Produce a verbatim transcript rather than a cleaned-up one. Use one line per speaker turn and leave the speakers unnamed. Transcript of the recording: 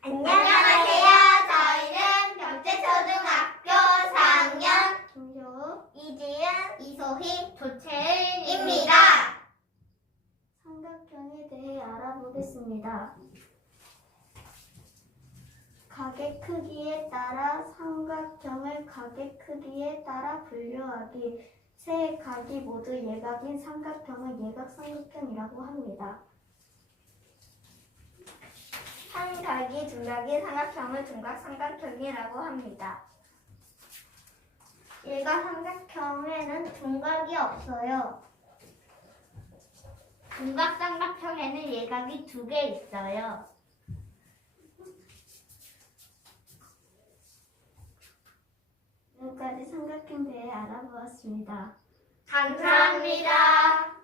안녕하세요. 저희는 경태초등학교 사 학년 김효우, 이지은, 이소희, 조채일입니다.
삼각형에 대해 알아보겠습니다. 가게 크기에 따라 삼각형을 가게 크기에 따라 분류하기. 세 각이 모두 예각인 삼각형을 예각삼각형이라고 합니다.
한 각이 두 각인 삼각형을 둔각삼각형이라고 합니다.
예각삼각형에는 둔각이 없어요.
둔각삼각형에는 예각이 두 개 있어요.
지금까지 삼각형 대해 알아보았습니다.
감사합니다.